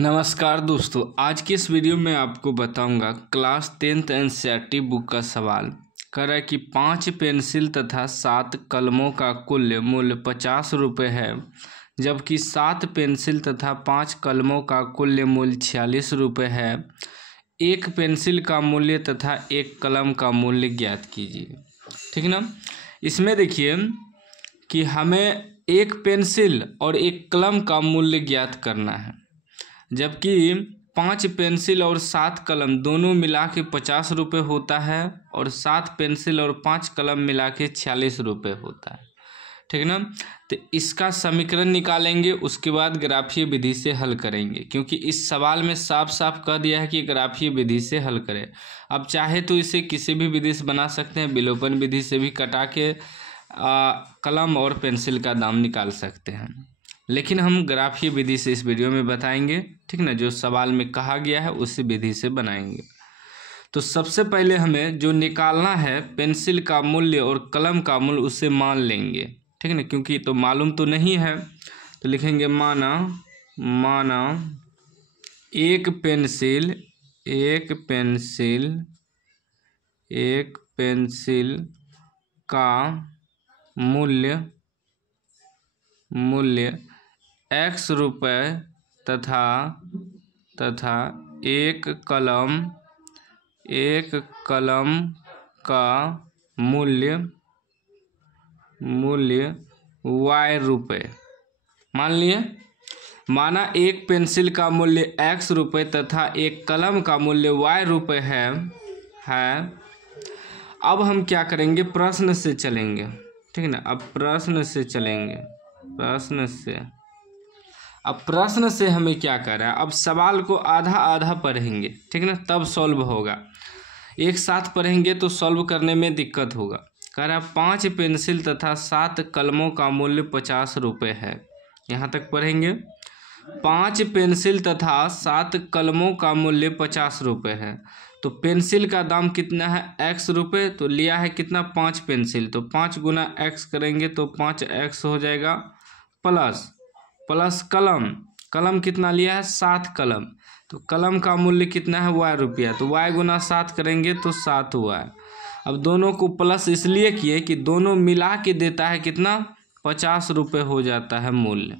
नमस्कार दोस्तों, आज की इस वीडियो में आपको बताऊंगा क्लास 10th एनसीईआरटी बुक का सवाल। कह रहा है कि 5 पेंसिल तथा 7 कलमों का कुल मूल्य 50 रुपये है, जबकि 7 पेंसिल तथा 5 कलमों का कुल मूल्य 46 रुपये है। एक पेंसिल का मूल्य तथा एक कलम का मूल्य ज्ञात कीजिए। ठीक ना। इसमें देखिए कि हमें एक पेंसिल और एक कलम का मूल्य ज्ञात करना है, जबकि 5 पेंसिल और 7 कलम दोनों मिला के 50 रुपये होता है और 7 पेंसिल और 5 कलम मिला के 46 रुपये होता है। ठीक ना। तो इसका समीकरण निकालेंगे, उसके बाद ग्राफीय विधि से हल करेंगे, क्योंकि इस सवाल में साफ साफ कह दिया है कि ग्राफीय विधि से हल करें। अब चाहे तो इसे किसी भी विधि से बना सकते हैं, विलोपन विधि से भी कटा के कलम और पेंसिल का दाम निकाल सकते हैं, लेकिन हम ग्राफीय विधि से इस वीडियो में बताएंगे। ठीक ना। जो सवाल में कहा गया है उसी विधि से बनाएंगे। तो सबसे पहले हमें जो निकालना है पेंसिल का मूल्य और कलम का मूल्य, उसे मान लेंगे। ठीक ना, क्योंकि तो मालूम तो नहीं है, तो लिखेंगे माना एक पेंसिल का मूल्य x रुपये तथा एक कलम का मूल्य y रुपये। मान लिए, माना एक पेंसिल का मूल्य x रुपये तथा एक कलम का मूल्य y रुपये है। अब हम क्या करेंगे, प्रश्न से चलेंगे। ठीक ना। अब प्रश्न से चलेंगे। प्रश्न से हमें क्या कर रहा है, अब सवाल को आधा आधा पढ़ेंगे। ठीक ना, तब सॉल्व होगा। एक साथ पढ़ेंगे तो सॉल्व करने में दिक्कत होगा। कह रहा है 5 पेंसिल तथा 7 कलमों का मूल्य 50 रुपये है। यहाँ तक पढ़ेंगे। 5 पेंसिल तथा 7 कलमों का मूल्य 50 रुपये है। तो पेंसिल का दाम कितना है, x रुपये। तो लिया है कितना, 5 पेंसिल, तो 5 गुना x करेंगे तो 5x हो जाएगा, प्लस कलम कितना लिया है, 7 कलम। तो कलम का मूल्य कितना है, y रुपया। तो y गुना 7 करेंगे तो 7y। अब दोनों को प्लस इसलिए किए कि दोनों मिला के देता है कितना, 50 रुपये हो जाता है मूल्य।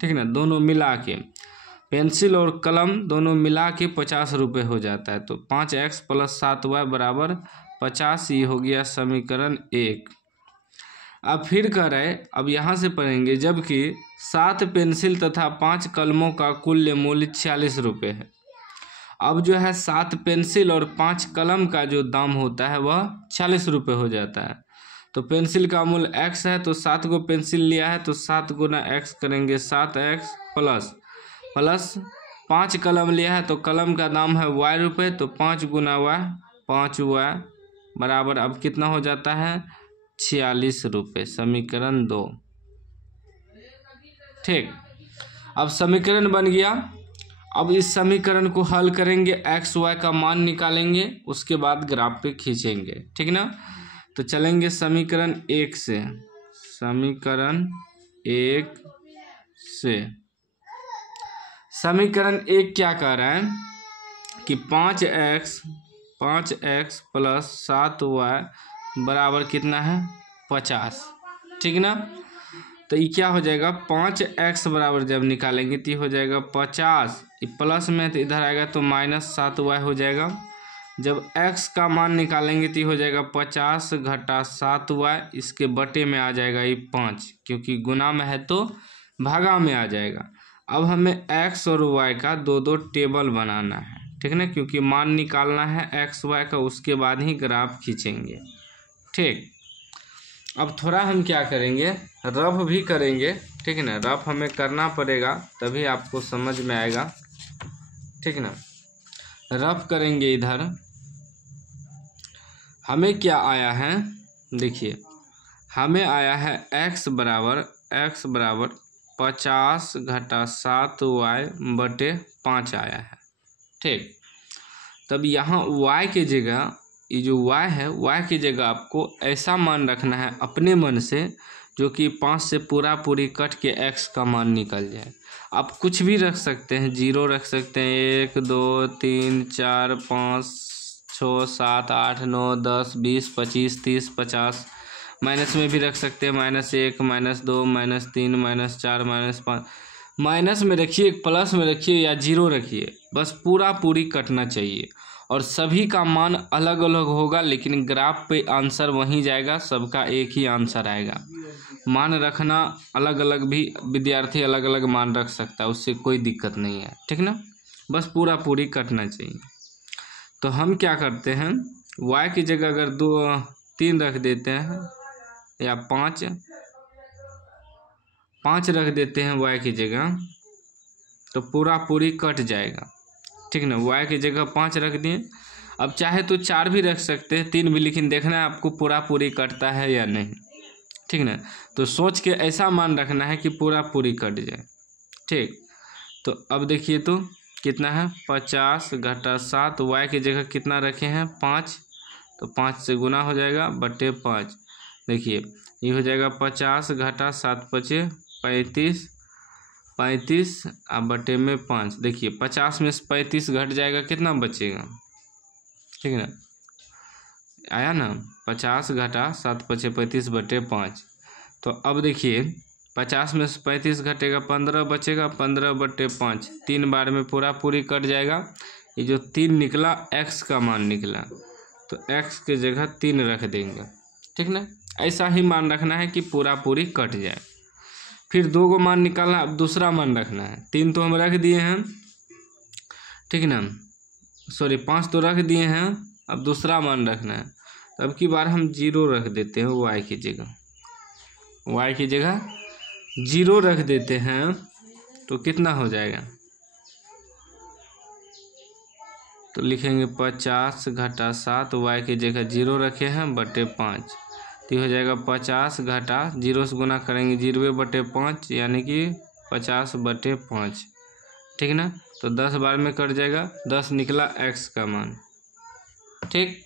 ठीक ना। दोनों मिला के, पेंसिल और कलम दोनों मिला के 50 रुपये हो जाता है। तो 5x + 7y बराबर 50। ये हो गया समीकरण 1। अब फिर कह रहे, अब यहाँ से पढ़ेंगे, जबकि 7 पेंसिल तथा 5 कलमों का कुल मूल्य 46 रुपये है। अब जो है 7 पेंसिल और 5 कलम का जो दाम होता है वह 46 रुपये हो जाता है। तो पेंसिल का मूल्य x है, तो 7 को पेंसिल लिया है तो 7 गुना x करेंगे, 7x प्लस 5 कलम लिया है तो कलम का दाम है y रुपये, तो 5 गुना y 5y बराबर अब कितना हो जाता है, 46 रुपये। समीकरण 2। ठीक। अब समीकरण बन गया। अब इस समीकरण को हल करेंगे, x y का मान निकालेंगे, उसके बाद ग्राफ पे खींचेंगे। ठीक ना। तो चलेंगे समीकरण 1 से। समीकरण 1 क्या कह रहा है कि 5x + 7y बराबर कितना है, 50। ठीक ना। तो ये क्या हो जाएगा, 5x बराबर जब निकालेंगे तो हो जाएगा 50, प्लस में तो इधर आएगा तो -7y हो जाएगा। जब x का मान निकालेंगे तो हो जाएगा 50 घटा 7y, इसके बटे में आ जाएगा ये 5, क्योंकि गुना में है तो भागा में आ जाएगा। अब हमें x और y का दो टेबल बनाना है। ठीक ना, क्योंकि मान निकालना है x y का, उसके बाद ही ग्राफ खींचेंगे। ठीक। अब थोड़ा हम क्या करेंगे, रफ भी करेंगे। ठीक है ना। रफ हमें करना पड़ेगा, तभी आपको समझ में आएगा। ठीक ना। रफ करेंगे। इधर हमें क्या आया है, देखिए हमें आया है x बराबर 50 घटा 7y बटे 5 आया है। ठीक। तब यहाँ y के जगह, ये जो y है, y की जगह आपको ऐसा मान रखना है अपने मन से जो कि 5 से पूरा पूरी कट के x का मान निकल जाए। आप कुछ भी रख सकते हैं, 0 रख सकते हैं, 1 2 3 4 5 6 7 8 9 10 20 25 30 50। माइनस में भी रख सकते हैं, -1 -2 -3 -4 -5। माइनस में रखिए, प्लस में रखिए या 0 रखिए, बस पूरा पूरी कटना चाहिए। और सभी का मान अलग अलग होगा, लेकिन ग्राफ पे आंसर वहीं जाएगा, सबका एक ही आंसर आएगा। मान रखना अलग अलग भी विद्यार्थी अलग अलग मान रख सकता है, उससे कोई दिक्कत नहीं है, ठीक ना। बस पूरा पूरी कटना चाहिए। तो हम क्या करते हैं, y की जगह अगर 3 रख देते हैं या 5 रख देते हैं y की जगह, तो पूरा पूरी कट जाएगा, ठीक ना। y की जगह 5 रख दिए। अब चाहे तो 4 भी रख सकते हैं, 3 भी, लेकिन देखना है आपको पूरा पूरी कटता है या नहीं, ठीक ना। तो सोच के ऐसा मान रखना है कि पूरा पूरी कट जाए, ठीक। तो अब देखिए तो कितना है, 50 - 7। y की जगह कितना रखे हैं, 5, तो 5 से गुना हो जाएगा बटे 5। देखिए ये हो जाएगा 50 - 7 × 5 = 35 अब बटे में 5। देखिए 50 में से 35 घट जाएगा, कितना बचेगा, ठीक है ना। आया ना, 50 - 7 × 35 बटे 5। तो अब देखिए 50 में से 35 घटेगा, 15 बचेगा, 15 बटे 5। 3 बार में पूरा पूरी कट जाएगा। ये जो 3 निकला x का मान निकला, तो x की जगह 3 रख देंगे, ठीक ना। ऐसा ही मान रखना है कि पूरा पूरी कट जाए। फिर 2 को मान निकालना, अब दूसरा मान रखना है। 3 तो हम रख दिए हैं, ठीक ना, सॉरी 5 तो रख दिए हैं, अब दूसरा मान रखना है। तो अब की बार हम 0 रख देते हैं y की जगह, y की जगह 0 रख देते हैं, तो कितना हो जाएगा, तो लिखेंगे 50 - 7, y की जगह 0 रखे हैं बटे 5। तो हो जाएगा 50 - 0 से गुना करेंगे 0 बटे 5, यानी कि 50 बटे 5, ठीक ना। तो 10 बार में कट जाएगा, 10 निकला x का मान, ठीक।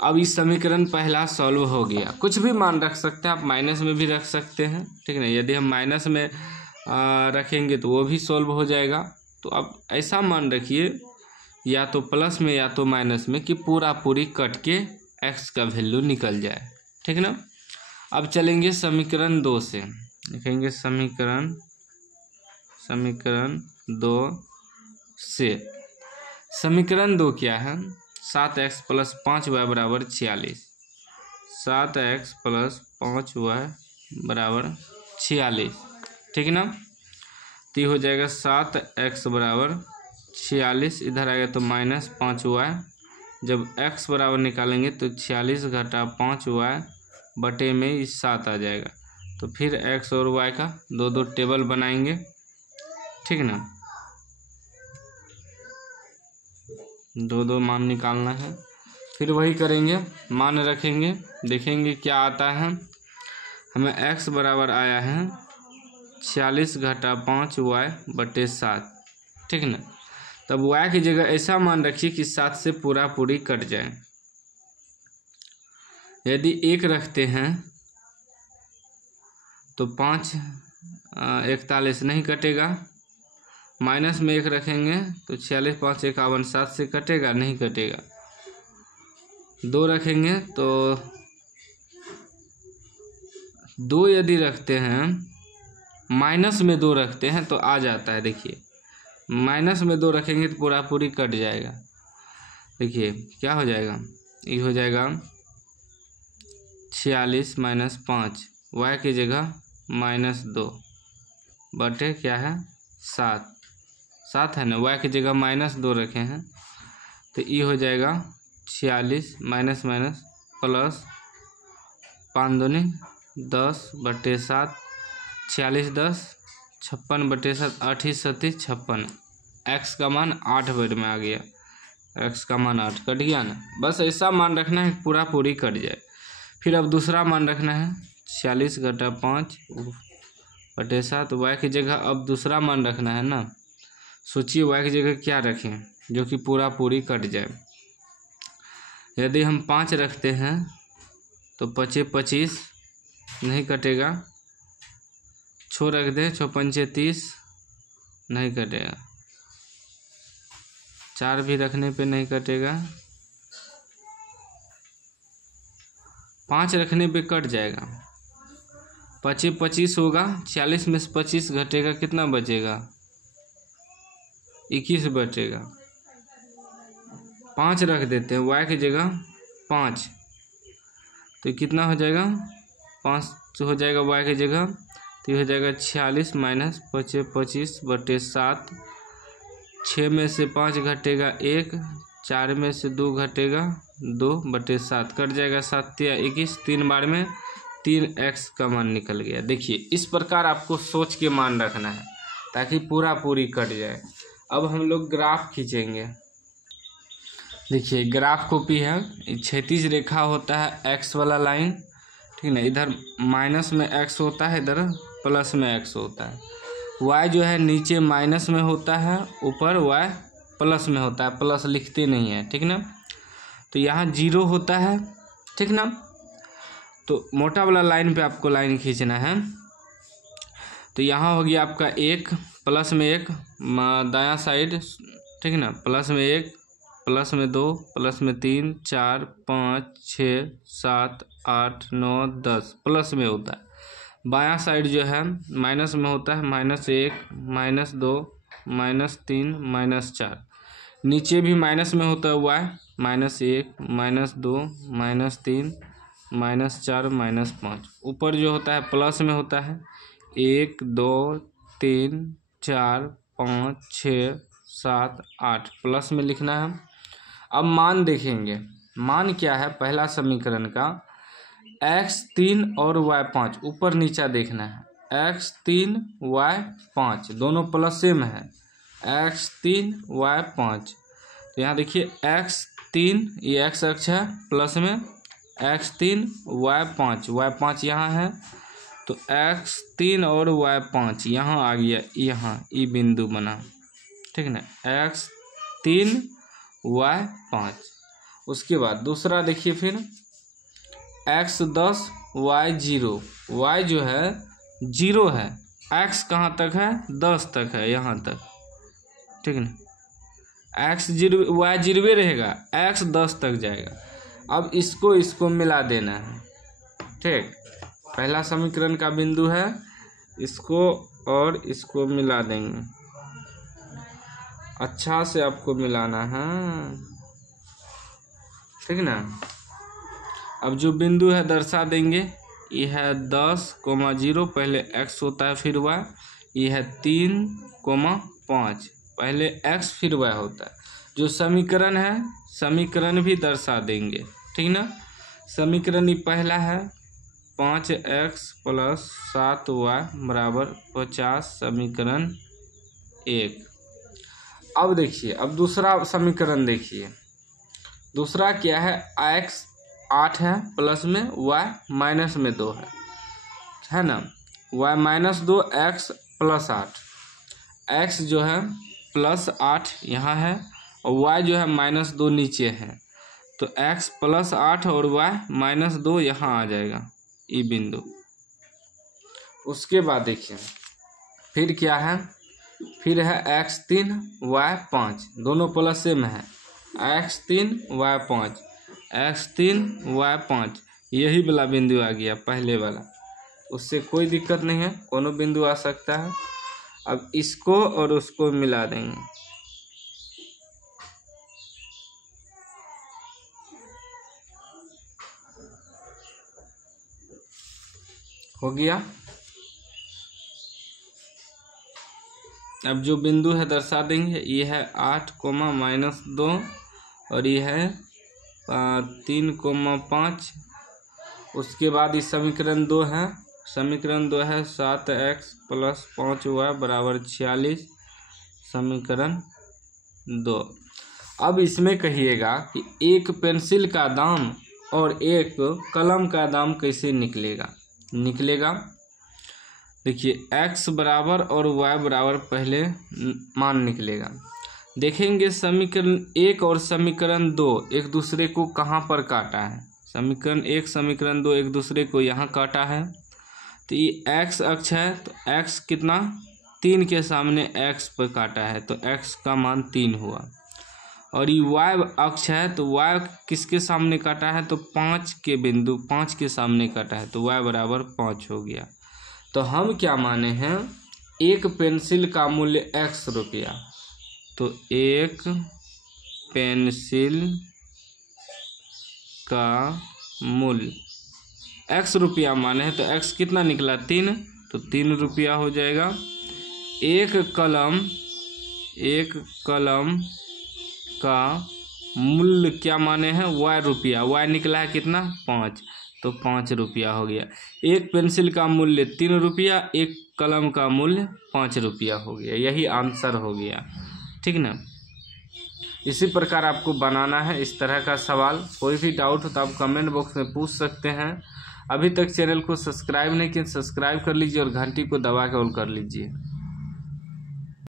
अब इस समीकरण पहला सॉल्व हो गया। कुछ भी मान रख सकते हैं आप, माइनस में भी रख सकते हैं, ठीक है ना। यदि हम माइनस में रखेंगे तो वो भी सॉल्व हो जाएगा। तो अब ऐसा मान रखिए, या तो प्लस में या तो माइनस में, कि पूरा पूरी कट के x का वैल्यू निकल जाए, ठीक ना। अब चलेंगे समीकरण 2 से, लिखेंगे समीकरण 2 से। समीकरण 2 क्या है, 7x + 5y = 46। 7x + 5y = 46, ठीक ना। तो ये हो जाएगा 7x = 46, इधर आएगा तो -5y। जब x बराबर निकालेंगे तो 46 - 5y बटे में 7 आ जाएगा। तो फिर x और y का 2 टेबल बनाएंगे, ठीक ना। 2 मान निकालना है, फिर वही करेंगे, मान रखेंगे, देखेंगे क्या आता है। हमें x बराबर आया है 46 - 5y बटे 7, ठीक ना। तब y की जगह ऐसा मान रखिए कि 7 से पूरा पूरी कट जाए। यदि 1 रखते हैं तो 5 41 नहीं कटेगा। माइनस में 1 रखेंगे तो 46 × 5 = 51, 7 से कटेगा, नहीं कटेगा। 2 रखेंगे तो 2 यदि रखते हैं, माइनस में 2 रखते हैं तो आ जाता है। देखिए माइनस में 2 रखेंगे तो पूरा पूरी कट जाएगा। देखिए क्या हो जाएगा, ये हो जाएगा 46 - 5, y की जगह -2 बटे क्या है 7 है ना, y की जगह -2 रखे हैं, तो ये हो जाएगा 46 माइनस प्लस 5 दूनी 10 बटे 7, 46 10 56 बटे 7, 8 × 7 = 56। x का मान 8 बार में आ गया, x का मान 8 कट गया ना। बस ऐसा मान रखना है पूरा पूरी कट जाए। फिर अब दूसरा मान रखना है 46 - 5 बटे 7, y की जगह अब दूसरा मान रखना है ना। सोचिए y की जगह क्या रखें जो कि पूरा पूरी कट जाए। यदि हम 5 रखते हैं तो 5 × 25 नहीं कटेगा, छो रख दे, 6 पंचे 30, नहीं कटेगा। 4 भी रखने पे नहीं कटेगा, 5 रखने पे कट जाएगा। 25 25 होगा, 46 में से 25 घटेगा, कितना बचेगा? 21 बचेगा। 5 रख देते हैं y की जगह 5, तो कितना हो जाएगा? 5 हो जाएगा y की जगह, तो ये हो जाएगा 46 माइनस 25/7। 6 में से 5 घटेगा 1, 4 में से 2 घटेगा 2/7, कट जाएगा 7 या 21, 3 बार में 3x का मान निकल गया। देखिए इस प्रकार आपको सोच के मान रखना है ताकि पूरी कट जाए। अब हम लोग ग्राफ खींचेंगे। देखिए ग्राफ कॉपी है, क्षैतिज रेखा होता है x वाला लाइन, ठीक ना, इधर माइनस में x होता है, इधर प्लस में x होता है। y जो है नीचे माइनस में होता है, ऊपर y प्लस में होता है, प्लस लिखते नहीं है, ठीक ना। तो यहाँ 0 होता है, ठीक ना। तो मोटा वाला लाइन पे आपको लाइन खींचना है। तो यहाँ हो गया आपका 1, प्लस में 1 दायां साइड, ठीक ना, प्लस में 1, प्लस में 2, प्लस में 3, 4, 5, 6, 7, 8, 9, 10 प्लस में होता है। बायां साइड जो है माइनस में होता है, -1, -2, -3, -4। नीचे भी माइनस में होता है y, -1, -2, -3, -4, -5। ऊपर जो होता है प्लस में होता है, 1, 2, 3, 4, 5, 6, 7, 8 प्लस में लिखना है। अब मान देखेंगे, मान क्या है पहला समीकरण का, x3 और y5 ऊपर नीचा देखना है। x3 y5 दोनों प्लस सेम है, x3 y5। तो यहाँ देखिए x3 ये x अक्ष है प्लस में, x3 y5 यहाँ है, तो x3 और y5 यहाँ आ गया, यहाँ ये बिंदु बना, ठीक ना, x3 y5। उसके बाद दूसरा देखिए फिर x10 y0, y जो है 0 है, x कहाँ तक है? 10 तक है, यहाँ तक, ठीक ना। x0 y0 रहेगा, x 10 तक जाएगा। अब इसको मिला देना है, ठीक। पहला समीकरण का बिंदु है, इसको और इसको मिला देंगे, अच्छा से आपको मिलाना है, ठीक ना। अब जो बिंदु है दर्शा देंगे, ये है 10,0, पहले x होता है फिर y, ये है 3,5, पहले x फिर y होता है। जो समीकरण है, समीकरण भी दर्शा देंगे, ठीक ना। समीकरण ये पहला है, 5x + 7y = 50, समीकरण 1। अब देखिए, अब दूसरा समीकरण देखिए, दूसरा क्या है, x 8 है प्लस में, y -2 है ना, y -2 x + 8, x जो है +8 यहाँ है और y जो है -2 नीचे है, तो x + 8 और y -2 यहाँ आ जाएगा, ये बिंदु। उसके बाद देखिए फिर क्या है, फिर है x3 y5 दोनों प्लस में है, x3 y5, x3 y5 यही वाला बिंदु आ गया पहले वाला, उससे कोई दिक्कत नहीं है, कोनो बिंदु आ सकता है। अब इसको और उसको मिला देंगे, हो गया। अब जो बिंदु है दर्शा देंगे, ये है 8, -2 और ये है 3,5। उसके बाद इस समीकरण 2 है, समीकरण 2 है 7x + 5y = 46, समीकरण 2। अब इसमें कहिएगा कि एक पेंसिल का दाम और एक कलम का दाम कैसे निकलेगा। देखिए x बराबर और y बराबर पहले मान निकलेगा। देखेंगे समीकरण 1 और समीकरण 2 एक दूसरे को कहाँ पर काटा है, समीकरण 1 समीकरण 2 एक दूसरे को यहाँ काटा है, तो ये x अक्ष है तो x कितना 3 के सामने x पर काटा है तो x का मान 3 हुआ। और ये y अक्ष है तो y किसके सामने काटा है तो 5 के बिंदु 5 के सामने काटा है तो y बराबर 5 हो गया। तो हम क्या माने हैं, एक पेंसिल का मूल्य x रुपया, तो एक पेंसिल का मूल्य x रुपया माने हैं तो x कितना निकला 3, तो 3 रुपया हो जाएगा। एक कलम का मूल्य क्या माने हैं y रुपया, y निकला है कितना 5, तो 5 रुपया हो गया। एक पेंसिल का मूल्य 3 रुपया, एक कलम का मूल्य 5 रुपया हो गया, यही आंसर हो गया। ठीक ना। इसी प्रकार आपको बनाना है इस तरह का सवाल। कोई भी डाउट हो तो आप कमेंट बॉक्स में पूछ सकते हैं। अभी तक चैनल को सब्सक्राइब नहीं किया, सब्सक्राइब कर लीजिए और घंटी को दबा के ऑल कर लीजिए।